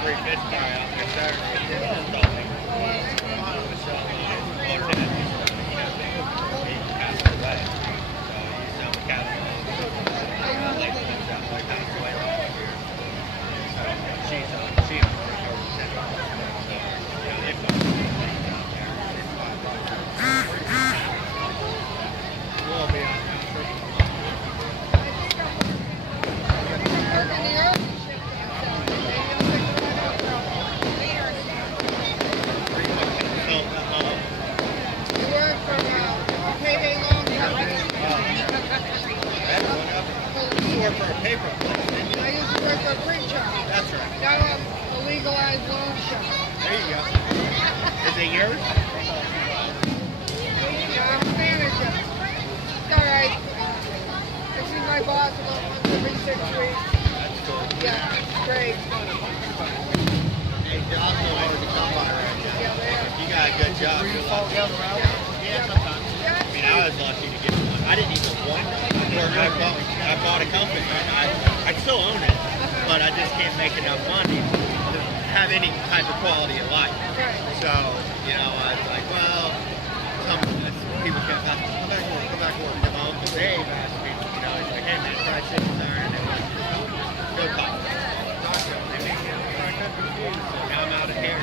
free fish fry out there Saturday. Just told me. Michelle, Lieutenant, he passed away. So he's on the captain. Late Michelle, he passed away last year. So she's on the lieutenant. So, yeah, they've got some things out there. We'll be out there. For a paper place, didn't you? I used to work for a print shop. That's right. Now I'm a legalized loan shop. There you go. Is it yours? Yeah, I'm a manager. It's all right. I see my boss about once every 6 weeks. That's cool. Yeah, it's great. Hey, jobs are hard to come by right now. Yeah, they are. You got a good job. You fall down the road? Yeah, sometimes. I mean, I was lucky to get one. I didn't even want one. I bought a company. I still own it, but I just can't make enough money to have any type of quality of life. So, you know, I was like, well, some people kept asking, come back to work, come back to work. And my Uncle Dave asked me, you know, he's like, hey man, try chicken iron. And I'm like, go cop. So now I'm out of here.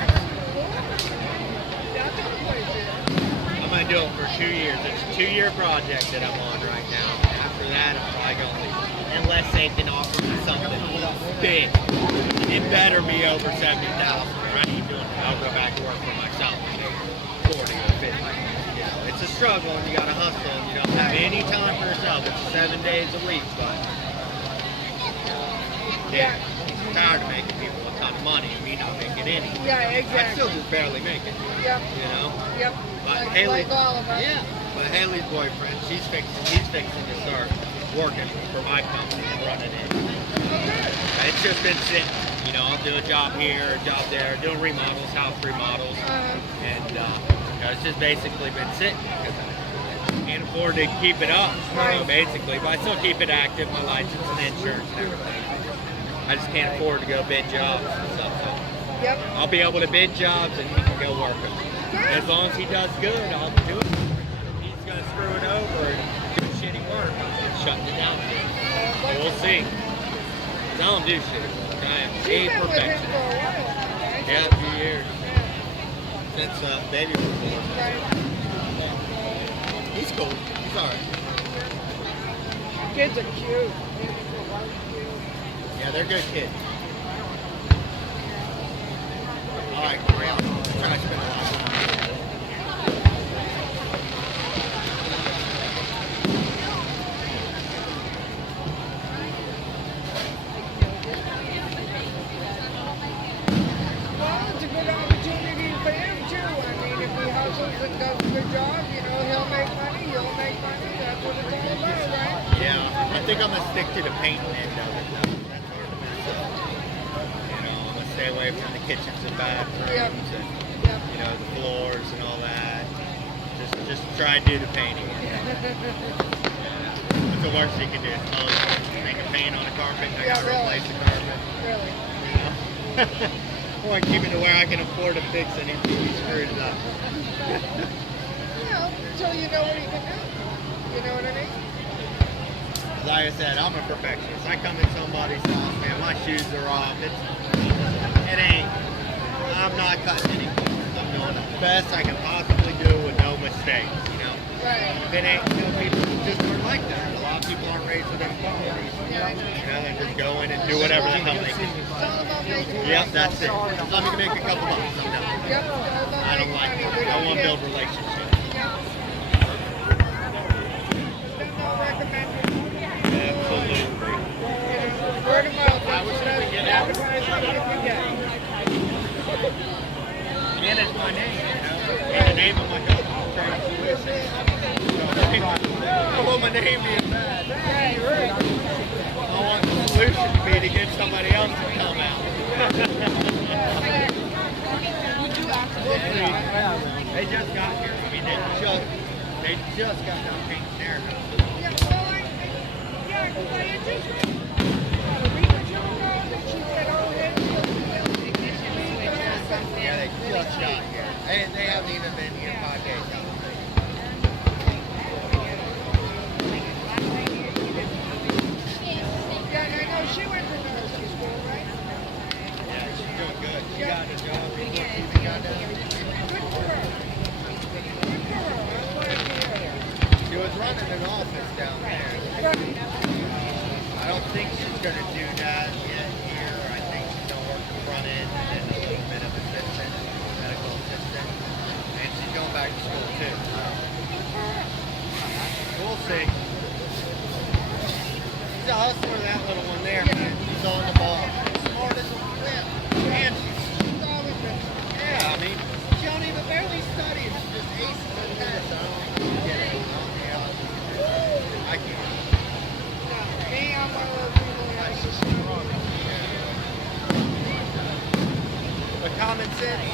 I'm going to do it for 2 years. It's a 2-year project that I'm on right now. After that, I'm probably going to leave. Unless they can offer me something big. It better be over 70,000. I ain't doing it. I'll go back to work for myself. 40 or 50. You know, it's a struggle and you got to hustle and you don't have any time for yourself. It's 7 days a week, but yeah, I'm tired of making people a ton of money and me not making any. Yeah, exactly. I still just barely make it. Yep. You know? Yep. But Like, Haley, like all of us. yeah. But Haley's boyfriend, he's fixing to start working for my company and running it. It's just been sitting. You know, I'll do a job here, a job there, doing remodels, house remodels, and you know, it's just basically been sitting because I can't afford to keep it up. You know, basically, but I still keep it active, my license and insurance and everything. I just can't afford to go bid jobs and stuff. So Yep. I'll be able to bid jobs and he can go work them. As long as he does good, I'll do it. If he's going to screw it over and do shitty work, I'm shutting it down. So we'll see. 'Cause I don't do shitty work. I am You've a been with him perfectionist. for a while. Right? Yeah, a few years. Since baby was born. He's cool. He's alright. Kids are cute. Yeah, they're good kids. I like real. I'm trying to spend a lot of time. Well, it's a good opportunity for him too. I mean, if he hustles and does a good job, you know, he'll make money, you'll make money. That's what it's all about, right? Yeah, I think I'm going to stick to the painting end of it though. That's hard to mess up. You know, I'm going to stay away from the kitchens and bathrooms Yep. and, Yep. you know, the floors and all that. Just try and do the painting. What's the worst you can do? Oh, make a paint on a carpet and I got to really. replace the carpet. Really. You know? I want to keep it to where I can afford to fix it if he screws it up. Well, until you know what he can do. You know what I mean? Like I said, I'm a perfectionist. I come in somebody's house, man, my shoes are off. I'm not cutting any corners. I'm doing the best I can possibly do with no mistakes, you know? Right. If it ain't, you know, people just aren't like that. A lot of people aren't raised with them qualities. Yeah. You know, they just go in and do whatever the hell they can. It's all about making Yep, money. that's it. As long as you can make a couple bucks, I'm done. Yep, it's all about I don't making like money. it. We I don't want to care. build relationships. Yep. Then they'll recommend it. Absolutely. You know, word of mouth. That's the best advertisement you can get. And it's my name, you know? And the name of my company, Trans Tuition. I want my name being bad. Right. I want the solution to be to get somebody else to come out. They just got here. I mean, they just got done painting their house. Yeah, well, yeah, 'cause I had just read a week or two ago that she said, oh, here's the Good for her. Good for her. I'm glad to hear that. She was running an office down there. I don't think she's going to do that yet here. I think she's going to work the front end and then a little bit of assistant, medical assistant. And she's going back to school too. We'll see. She's a hustler, that little one there. She's on the ball. Smart as a whip. And she's always been. Yeah, I mean, she don't even barely study. She's just acing the test. I don't get it. I can't. Me, I'm one of those people that has to sit wrong. But common sense.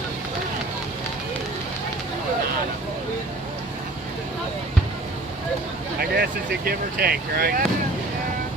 I guess it's a give or take, right? Yeah.